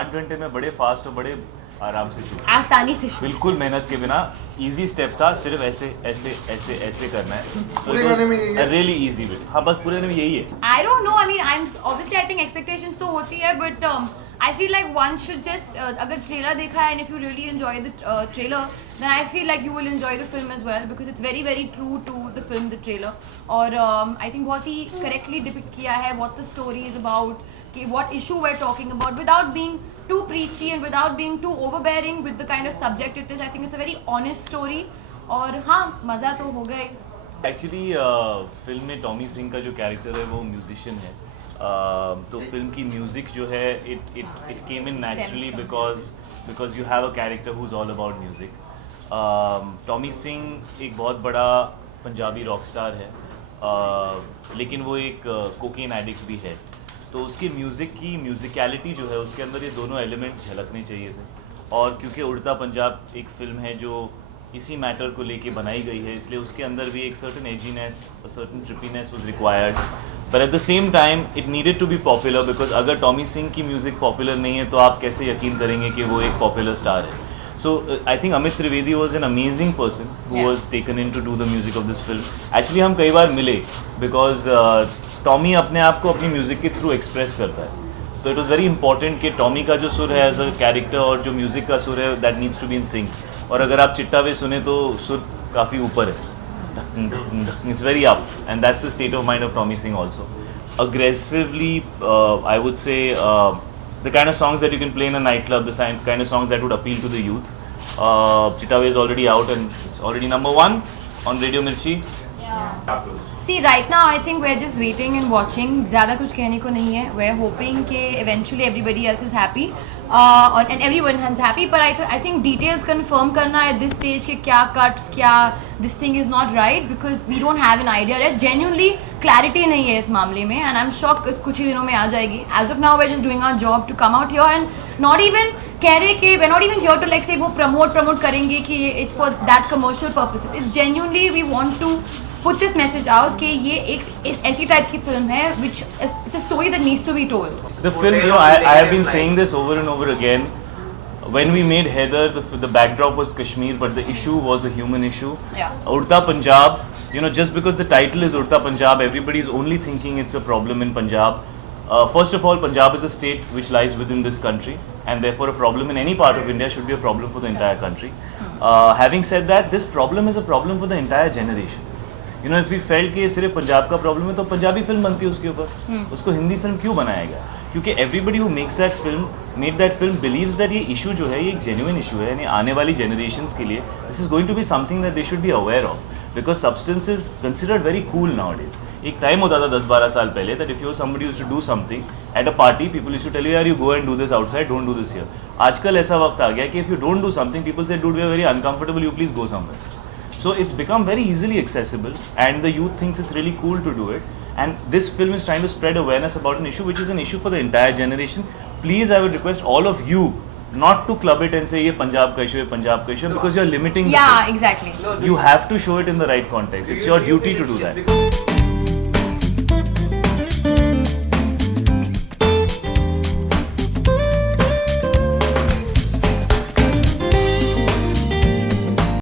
8 घंटे में बड़े फास्ट और बड़े आराम से शूट, आसानी से shoot। बिल्कुल मेहनत के बिना। इजी स्टेप था, सिर्फ ऐसे ऐसे ऐसे ऐसे करना है, पूरे गाने में यही है? Really easy bit. हाँ बस पूरे गाने में यही है। I don't know. I mean, I think expectations तो होती है, but I feel like one should just अगर trailer देखा है and if you really enjoy the trailer, then I feel like you will enjoy the film as well because it's very very true to the film, the trailer. और I think बहुत ही correctly depict किया है what the story is about, कि what issue we're talking about without being too preachy and without being too overbearing with the kind of subject it is. I think it's a very honest story और हाँ मज़ा तो हो गए। Actually film में Tommy Singh का जो character है वो म्यूजिशियन है। तो फिल्म की म्यूजिक जो है it came in naturally because you have a character who is all about music. Tommy Singh एक बहुत बड़ा पंजाबी रॉक स्टार है, लेकिन वो एक कोकेन एडिक्ट भी है। तो उसकी म्यूज़िक की म्यूज़िकलिटी जो है उसके अंदर ये दोनों एलिमेंट्स झलकने चाहिए थे। और क्योंकि उड़ता पंजाब एक फ़िल्म है जो इसी मैटर को लेके बनाई गई है, इसलिए उसके अंदर भी एक certain edginess, a certain trippiness was required, but at the same time it needed to be popular because अगर टॉमी सिंह की म्यूज़िक पॉपुलर नहीं है तो आप कैसे यकीन करेंगे कि वो एक पॉपुलर स्टार है। So I think Amit Trivedi was an amazing person who was taken in to do the music of this film. Actually हम कई बार मिले because टॉमी अपने आप को अपनी म्यूज़िक के थ्रू एक्सप्रेस करता है। तो इट वॉज़ वेरी इंपॉर्टेंट कि टॉमी का जो सुर है एज अ कैरेक्टर और जो म्यूज़िक का सुर है that needs to be in sync. और अगर आप चिट्टा वे सुने तो सुर काफ़ी ऊपर है, it's very up, and that's the state of mind of Tommy Singh also. Aggressively I would say the kind of songs that you can play in a nightclub, the kind of songs that would appeal to the youth. Chitta Way is already out and it's already #1 on Radio Mirchi. See, right now I think we're just waiting and watching. ज़्यादा कुछ कहने को नहीं है. We're hoping कि eventually everybody else is happy and everyone is happy. But I think details confirm करना at this stage कि क्या cuts, क्या this thing is not right because we don't have an idea. Right? Genuinely clarity नहीं है इस मामले में and I'm shocked कुछ ही दिनों में आ जाएगी. As of now we're just doing our job to come out here and not even कह रहे कि we're not even here to like say वो promote करेंगे कि it's for that commercial purposes. It's genuinely we want to put this message out कि ये एक ऐसी टाइप की फिल्म है which is it's a story that needs to be told. The film, you know, I have been saying this over and over again. When we made Heather, the backdrop was Kashmir, but the issue was a human issue. Yeah. Urta Punjab, you know, just because the title is Urta Punjab, everybody is only thinking it's a problem in Punjab. First of all, Punjab is a state which lies within this country, and therefore a problem in any part of India should be a problem for the entire country. Having said that, this problem is a problem for the entire generation. You know, if we felt कि ये सिर्फ पंजाब का problem है तो Punjabi film बनती है उसके ऊपर, उसको हिंदी फिल्म क्यों बनाया गया? क्योंकि everybody who makes that film, made that film believes that ये इशू जो है ये एक genuine issue है, यानी आने वाली generations के लिए this is going to be something that they should be aware of because substance is considered very cool nowadays. एक टाइम होता था 10-12 साल पहले that if you were somebody who used to do something at a party, people used to tell you यार you go and do this outside, don't do this here. आजकल ऐसा वक्त आ गया कि if you don't do something, people say dude we are very uncomfortable, you please go somewhere. So it's become very easily accessible and the youth thinks it's really cool to do it, and this film is trying to spread awareness about an issue which is an issue for the entire generation. Please, I would request all of you not to club it and say ये पंजाब का issue है, पंजाब का issue है, because you're limiting the film. Exactly. You have to show it in the right context. It's your duty to do that.